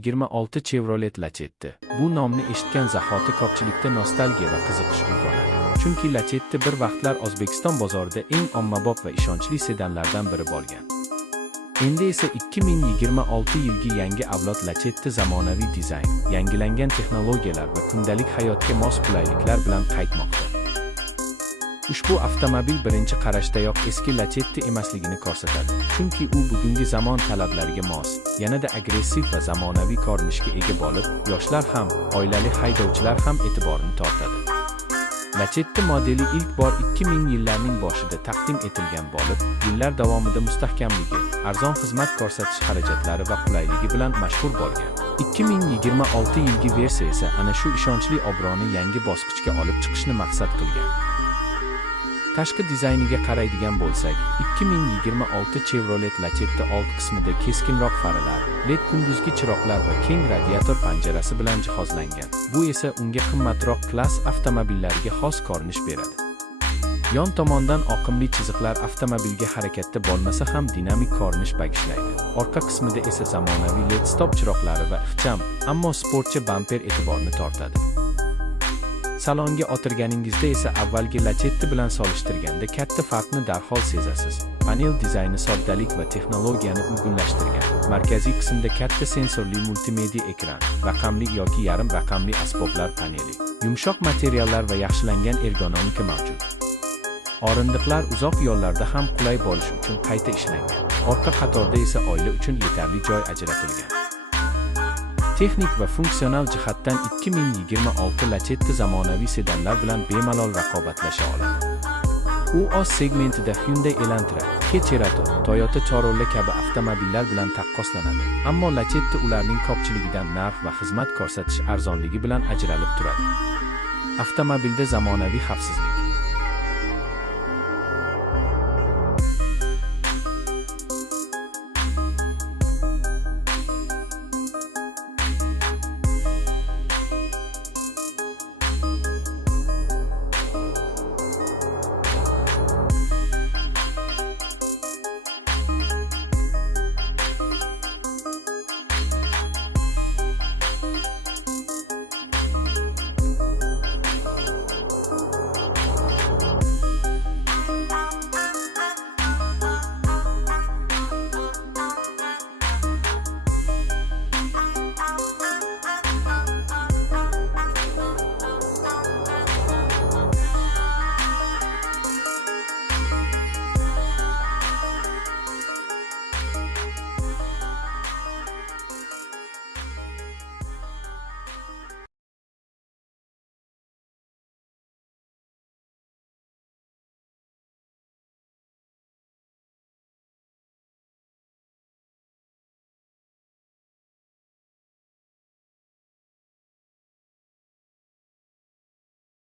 2026 Chevrolet Lacetti. Bu nomni eshitgan zahoti ko'pchilikda nostalgiya va qiziqish uyg'onadi. Chunki Lacetti bir vaqtlar O'zbekiston bozorida eng ommabop va ishonchli sedanlardan biri bo'lgan. Endi esa 2026 yilgi yangi avlod Lacetti zamonaviy dizayn, yangilangan texnologiyalar va kundalik hayotga mos qulayliklar bilan qaytmoqda. Ushbu avtomobil birinchi qarashdayoq eski Lacetti emasligini ko'rsatadi, chunki u bugungi zamon talablariga mos, yanada agressiv va zamonaviy ko'rinishga ega bo'lib, yoshlar ham, oilali haydovchilar ham e'tiborini tortadi. Lacetti modeli ilk bor 2000 yillarning boshida taqdim etilgan bo'lib, yillar davomida mustahkamligi, arzon xizmat ko'rsatish xarajatlari va qulayligi bilan mashhur bo'lgan. 2026 yilgi versiya esa ana shu ishonchli obroni yangi bosqichga olib chiqishni maqsad qilgan. Tashqi dizayniga qaraydigan bo'lsak, 2026 Chevrolet Lacetti old qismida keskinroq faralar, LED kunduzgi chiroqlar va keng radiator panjarasi bilan jihozlangan. Bu esa unga qimmatroq klass avtomobillariga xos ko'rinish beradi. Yon tomondan oqimli chiziqlar avtomobilga harakatda bo'lmasa ham dinamik ko'rinish bagishlaydi. Orqa qismida esa zamonaviy LED stop chiroqlari va ixcham, ammo sportcha bamper e'tiborni tortadi. Salonga o'tirganingizda esa avvalgi Lacetti bilan solishtirganda katta farqni darhol sezasiz. Panel dizayni soddalik va texnologiyani uyg'unlashtirgan. Markaziy qismda katta sensorli multimedia ekran, raqamli yoki yarim raqamli asboblar paneli, yumshoq materiallar va yaxshilangan ergonomika mavjud. O'rindiqlar uzoq yo'llarda ham qulay bo'lishi uchun qayta ishlangan. Orqa qatorda esa oila uchun yetarli joy ajratilgan. Texnik va funksional jihatdan 2026 Lacetti zamonaviy sedanlar bilan bemalol raqobatlasha oladi. U o'z segmentida Hyundai Elantra, Kia Cerato, Toyota Corolla kabi avtomobillar bilan taqqoslanadi. Ammo Lacetti ularning ko'pchiligidan narx va xizmat ko'rsatish arzonligi bilan ajralib turadi. Avtomobilda zamonaviy xavfsizlik,